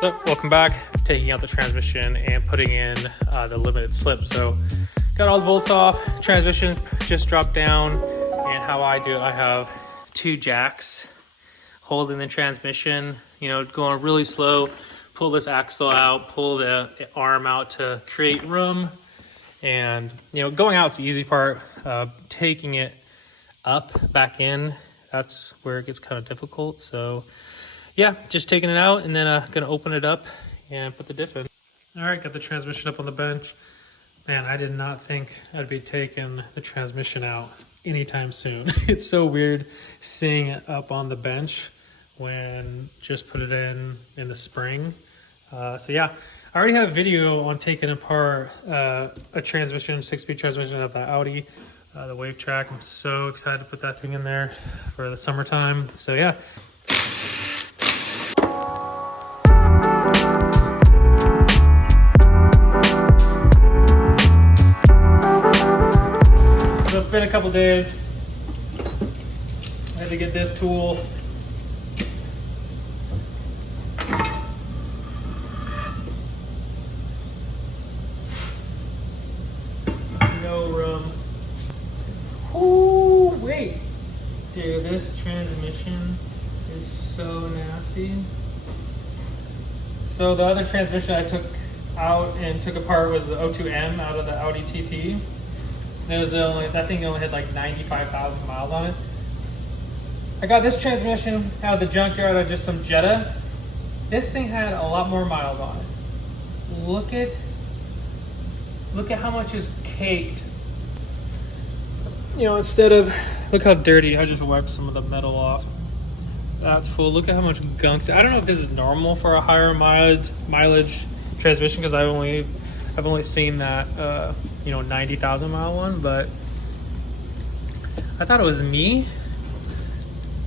So, welcome back. Taking out the transmission and putting in the limited slip. So got all the bolts off, transmission just dropped down, and how I do it, I have two jacks holding the transmission, you know, going really slow, pull this axle out, pull the arm out to create room. And, you know, going out's the easy part. Taking it up, back in, that's where it gets kind of difficult. So yeah, just taking it out and then gonna open it up and put the diff in. All right, got the transmission up on the bench. Man, I did not think I'd be taking the transmission out anytime soon. It's so weird seeing it up on the bench when just put it in the spring. So yeah, I already have a video on taking apart a transmission, 6-speed transmission of the Audi, the Wavetrac. I'm so excited to put that thing in there for the summertime. So yeah. So it's been a couple days. I had to get this tool. No room. Ooh, wait. Dude, this transmission is so nasty. So the other transmission I took out and took apart was the O2M out of the Audi TT. It was that thing only had like 95,000 miles on it. I got this transmission out of the junkyard out of just some Jetta. This thing had a lot more miles on it. Look at how much is caked. You know, instead of, look how dirty, I just wiped some of the metal off. That's full. Look at how much gunk's. I don't know if this is normal for a higher mileage transmission, because I've only seen that you know, 90,000 mile one, but I thought it was me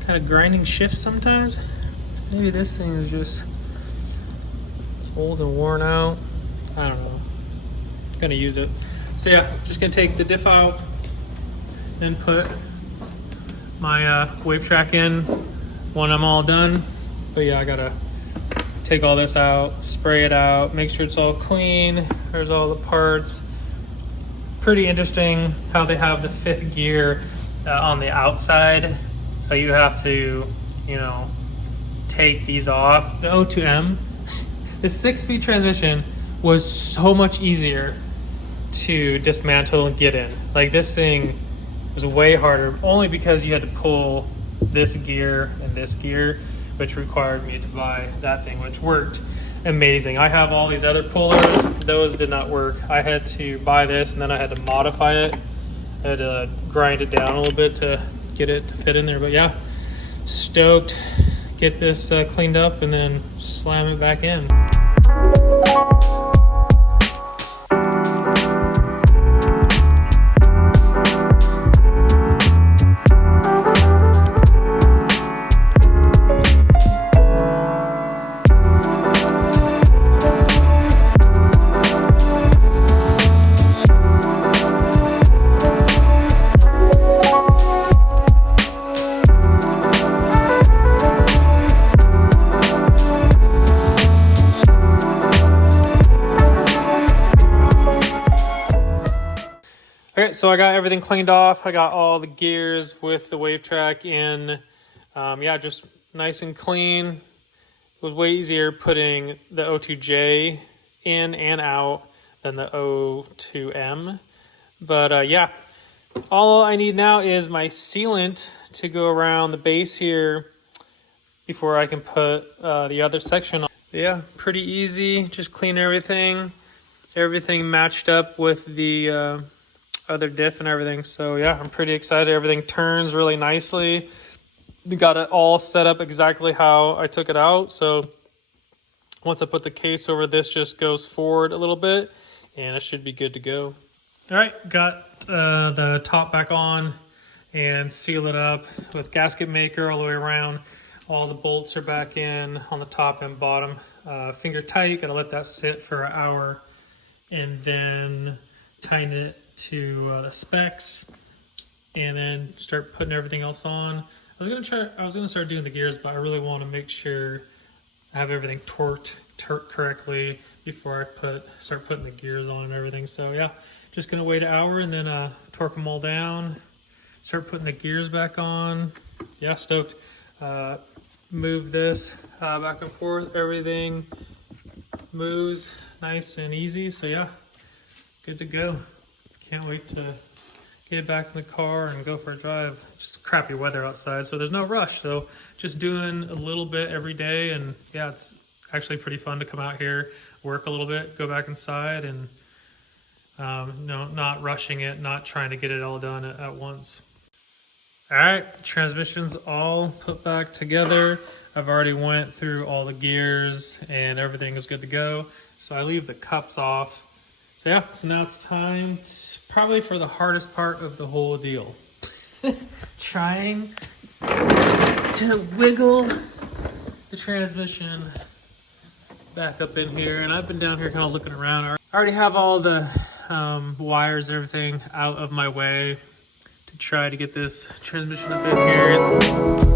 kind of grinding shifts sometimes. Maybe this thing is just old and worn out. I don't know. I'm gonna use it. So yeah, just gonna take the diff out, then put my Wavetrac in when I'm all done. But yeah, I gotta take all this out, spray it out, make sure it's all clean. There's all the parts. Pretty interesting how they have the 5th gear on the outside. So you have to, you know, take these off. The O2M, the 6-speed transmission was so much easier to dismantle and get in. Like, this thing was way harder, only because you had to pull this gear and this gear, which required me to buy that thing, which worked amazing. I have all these other pullers, those did not work. I had to buy this and then I had to modify it. I had to grind it down a little bit to get it to fit in there. But yeah, stoked. Get this cleaned up and then slam it back in. Okay, so I got everything cleaned off. I got all the gears with the Wavetrac in. Yeah, just nice and clean. It was way easier putting the O2J in and out than the O2M. But yeah, all I need now is my sealant to go around the base here before I can put the other section on. Yeah, pretty easy. Just clean everything. Everything matched up with the other diff and everything. So yeah, I'm pretty excited. Everything turns really nicely. Got it all set up exactly how I took it out. So once I put the case over, this just goes forward a little bit and it should be good to go. All right, got the top back on and seal it up with gasket maker all the way around. All the bolts are back in on the top and bottom. Finger tight, gotta let that sit for an hour and then tighten it to the specs and then start putting everything else on. I was gonna start doing the gears, but I really want to make sure I have everything torqued correctly before I start putting the gears on and everything. So yeah, just gonna wait an hour and then torque them all down, start putting the gears back on. Yeah, stoked. Move this back and forth. Everything moves nice and easy. So yeah, good to go. Can't wait to get it back in the car and go for a drive. Just crappy weather outside, so there's no rush. So just doing a little bit every day, and yeah, it's actually pretty fun to come out here, work a little bit, go back inside, and not rushing it, not trying to get it all done at once. All right, transmission's all put back together. I've already went through all the gears and everything is good to go. So I leave the cups off. So yeah, so now it's time probably for the hardest part of the whole deal. Trying to wiggle the transmission back up in here. And I've been down here kind of looking around. I already have all the wires and everything out of my way to try to get this transmission up in here.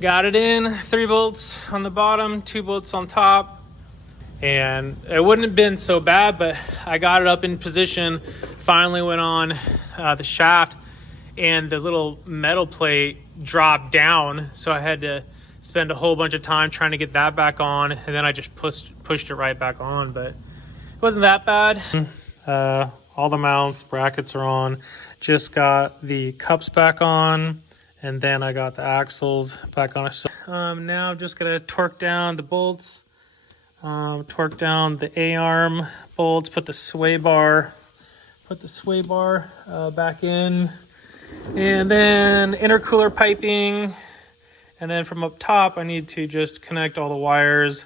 Got it in, 3 bolts on the bottom, 2 bolts on top, and it wouldn't have been so bad, but I got it up in position, finally went on the shaft, and the little metal plate dropped down, so I had to spend a whole bunch of time trying to get that back on, and then I just pushed it right back on, but it wasn't that bad. All the mounts, brackets are on, just got the cups back on, and then I got the axles back on. So now I'm just gonna torque down the bolts, torque down the A-arm bolts, put the sway bar back in, and then intercooler piping, and then from up top I need to just connect all the wires